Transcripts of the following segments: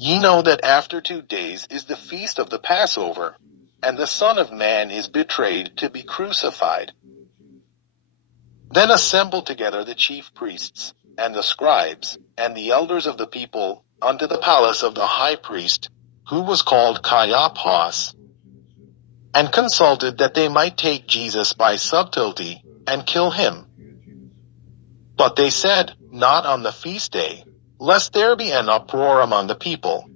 Ye know that after 2 days is the feast of the Passover, and the Son of Man is betrayed to be crucified. Then assembled together the chief priests, and the scribes, and the elders of the people, unto the palace of the high priest, who was called Caiaphas, and consulted that they might take Jesus by subtlety, and kill him. But they said, Not on the feast day, lest there be an uproar among the people.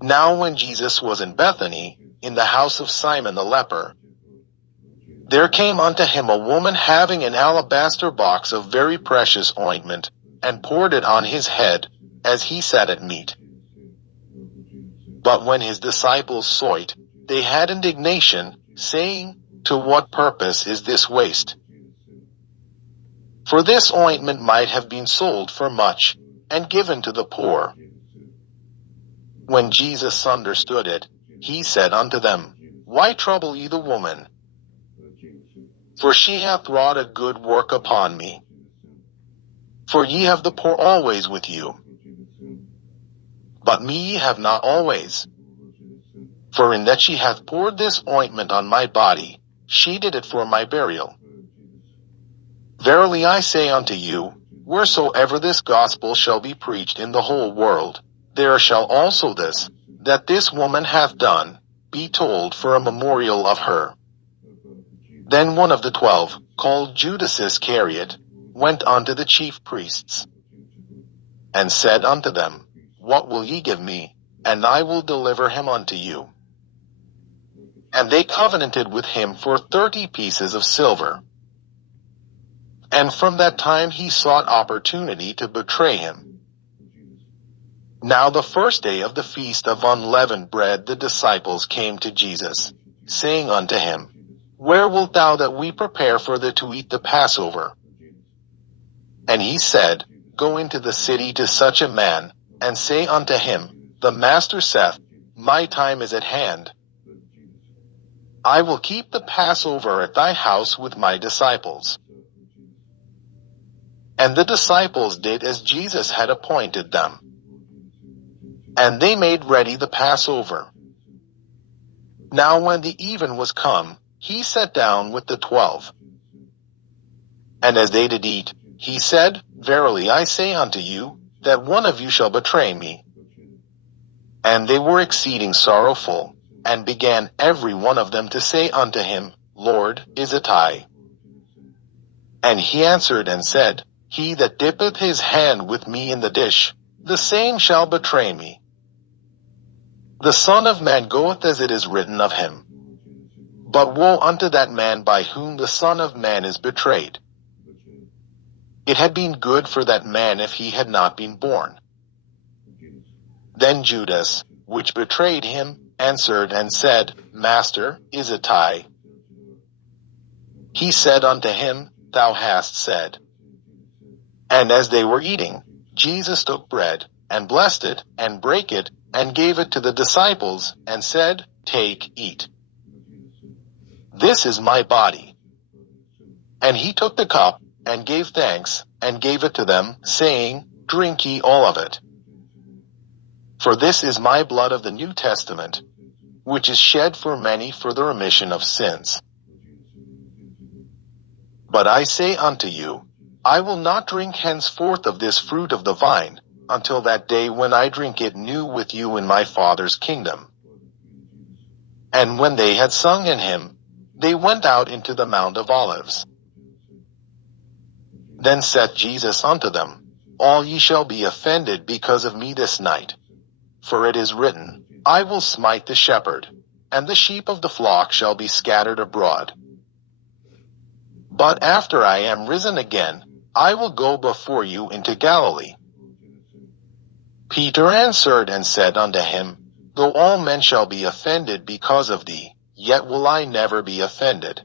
Now when Jesus was in Bethany, in the house of Simon the leper, there came unto him a woman having an alabaster box of very precious ointment, and poured it on his head, as he sat at meat. But when his disciples saw it, they had indignation, saying, To what purpose is this waste? For this ointment might have been sold for much, and given to the poor. When Jesus understood it, he said unto them, Why trouble ye the woman? For she hath wrought a good work upon me. For ye have the poor always with you, but me ye have not always. For in that she hath poured this ointment on my body, she did it for my burial. Verily I say unto you, wheresoever this gospel shall be preached in the whole world, there shall also this, that this woman hath done, be told for a memorial of her. Then one of the 12, called Judas Iscariot, went unto the chief priests, and said unto them, What will ye give me, and I will deliver him unto you? And they covenanted with him for 30 pieces of silver. And from that time he sought opportunity to betray him. Now the first day of the feast of unleavened bread the disciples came to Jesus, saying unto him, Where wilt thou that we prepare for thee to eat the Passover? And he said, Go into the city to such a man, and say unto him, The Master saith, My time is at hand. I will keep the Passover at thy house with my disciples. And the disciples did as Jesus had appointed them. And they made ready the Passover. Now when the even was come, he sat down with the 12. And as they did eat, he said, Verily I say unto you, that one of you shall betray me. And they were exceeding sorrowful, and began every one of them to say unto him, Lord, is it I? And he answered and said, He that dippeth his hand with me in the dish, the same shall betray me. The Son of Man goeth as it is written of him. But woe unto that man by whom the Son of Man is betrayed. It had been good for that man if he had not been born. Then Judas, which betrayed him, answered and said, Master, is it I? He said unto him, Thou hast said. And as they were eating, Jesus took bread, and blessed it, and brake it, and gave it to the disciples, and said, Take, eat. This is my body. And he took the cup, and gave thanks, and gave it to them, saying, Drink ye all of it. For this is my blood of the New Testament, which is shed for many for the remission of sins. But I say unto you, I will not drink henceforth of this fruit of the vine, until that day when I drink it new with you in my Father's kingdom. And when they had sung an hymn, they went out into the Mount of Olives. Then saith Jesus unto them, All ye shall be offended because of me this night. For it is written, I will smite the shepherd, and the sheep of the flock shall be scattered abroad. But after I am risen again, I will go before you into Galilee. Peter answered and said unto him, Though all men shall be offended because of thee, yet will I never be offended.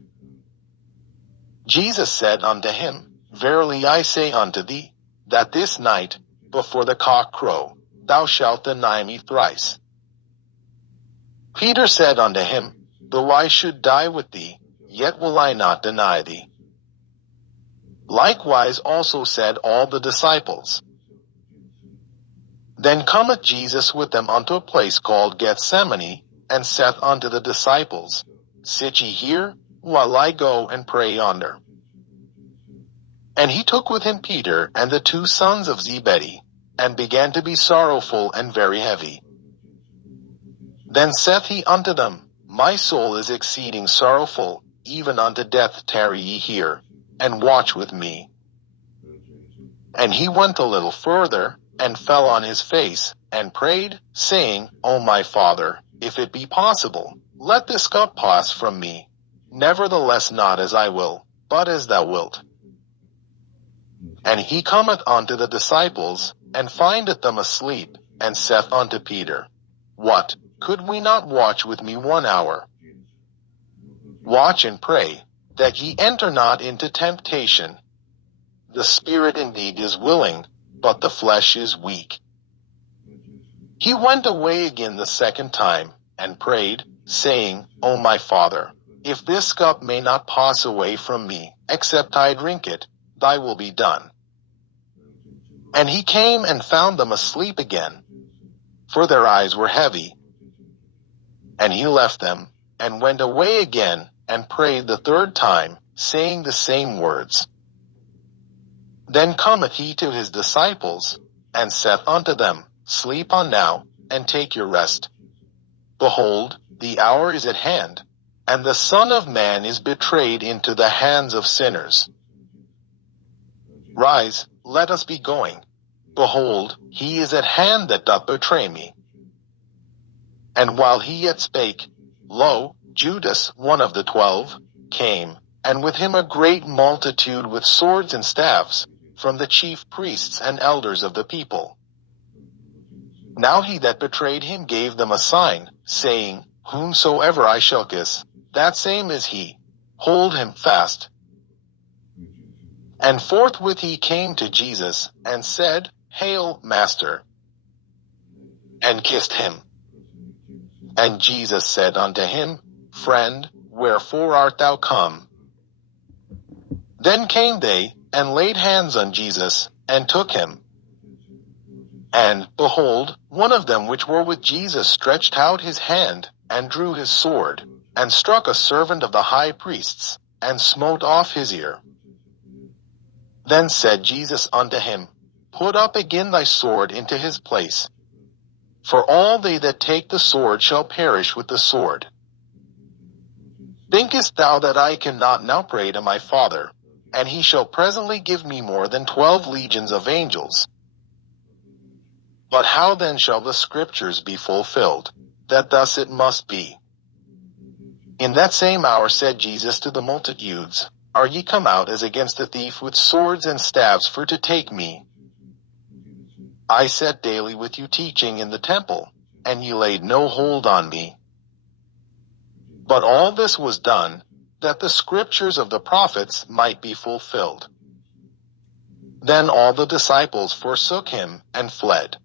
Jesus said unto him, Verily I say unto thee, that this night, before the cock crow, thou shalt deny me thrice. Peter said unto him, Though I should die with thee, yet will I not deny thee. Likewise also said all the disciples. Then cometh Jesus with them unto a place called Gethsemane, and saith unto the disciples, Sit ye here, while I go and pray yonder. And he took with him Peter and the 2 sons of Zebedee, and began to be sorrowful and very heavy. Then saith he unto them, My soul is exceeding sorrowful, even unto death. Tarry ye here, and watch with me. And he went a little further, and fell on his face, and prayed, saying, O my Father, if it be possible, let this cup pass from me. Nevertheless not as I will, but as thou wilt. And he cometh unto the disciples, and findeth them asleep, and saith unto Peter, What, could we not watch with me 1 hour? Watch and pray, that ye enter not into temptation. The spirit indeed is willing, but the flesh is weak. He went away again the 2nd time, and prayed, saying, O my Father, if this cup may not pass away from me, except I drink it, thy will be done. And he came and found them asleep again, for their eyes were heavy. And he left them, and went away again, and prayed the 3rd time, saying the same words. Then cometh he to his disciples, and saith unto them, Sleep on now, and take your rest. Behold, the hour is at hand, and the Son of Man is betrayed into the hands of sinners. Rise, let us be going. Behold, he is at hand that doth betray me. And while he yet spake, lo, Judas, one of the 12, came, and with him a great multitude with swords and staves, from the chief priests and elders of the people. Now he that betrayed him gave them a sign, saying, Whomsoever I shall kiss, that same is he. Hold him fast. And forthwith he came to Jesus, and said, Hail, Master, and kissed him. And Jesus said unto him, Friend, wherefore art thou come? Then came they, and laid hands on Jesus, and took him. And, behold, one of them which were with Jesus stretched out his hand, and drew his sword, and struck a servant of the high priest's, and smote off his ear. Then said Jesus unto him, Put up again thy sword into his place. For all they that take the sword shall perish with the sword. Thinkest thou that I cannot now pray to my Father, and he shall presently give me more than 12 legions of angels? But how then shall the scriptures be fulfilled, that thus it must be? In that same hour said Jesus to the multitudes, Are ye come out as against a thief with swords and staves for to take me? I sat daily with you teaching in the temple, and ye laid no hold on me. But all this was done, that the scriptures of the prophets might be fulfilled. Then all the disciples forsook him, and fled.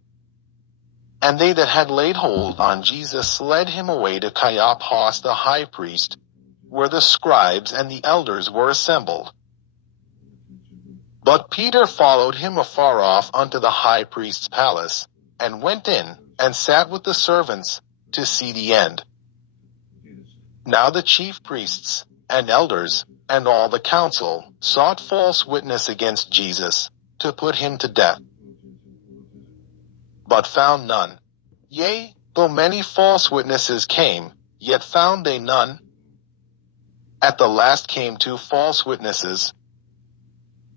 And they that had laid hold on Jesus led him away to Caiaphas the high priest, where the scribes and the elders were assembled. But Peter followed him afar off unto the high priest's palace, and went in, and sat with the servants, to see the end. Now the chief priests, and elders, and all the council, sought false witness against Jesus, to put him to death. But found none. Yea, though many false witnesses came, yet found they none. At the last came 2 false witnesses,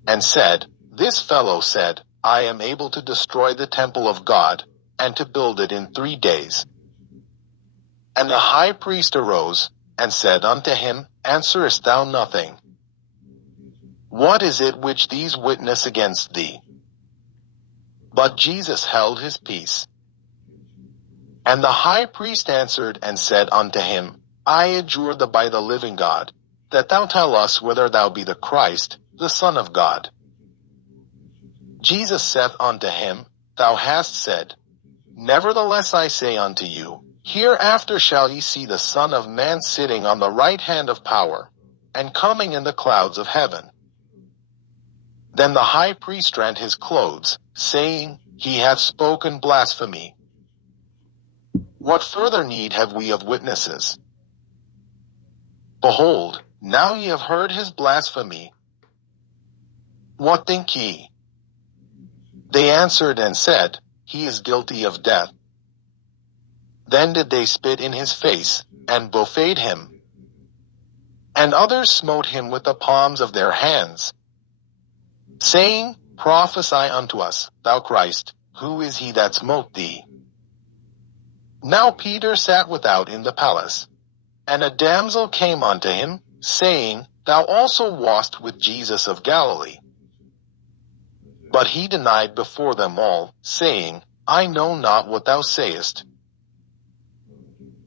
and said, This fellow said, I am able to destroy the temple of God, and to build it in 3 days. And the high priest arose, and said unto him, Answerest thou nothing? What is it which these witness against thee? But Jesus held his peace. And the high priest answered and said unto him, I adjure thee by the living God, that thou tell us whether thou be the Christ, the Son of God. Jesus saith unto him, Thou hast said. Nevertheless I say unto you, Hereafter shall ye see the Son of Man sitting on the right hand of power, and coming in the clouds of heaven. Then the high priest rent his clothes, saying, he hath spoken blasphemy. What further need have we of witnesses? Behold, now ye have heard his blasphemy. What think ye? They answered and said, He is guilty of death. Then did they spit in his face, and buffeted him. And others smote him with the palms of their hands, saying, Prophesy unto us, thou Christ, who is he that smote thee? Now Peter sat without in the palace. And a damsel came unto him, saying, Thou also wast with Jesus of Galilee. But he denied before them all, saying, I know not what thou sayest.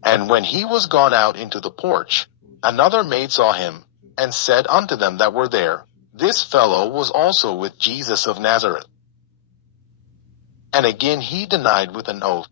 And when he was gone out into the porch, another maid saw him, and said unto them that were there, This fellow was also with Jesus of Nazareth. And again he denied with an oath,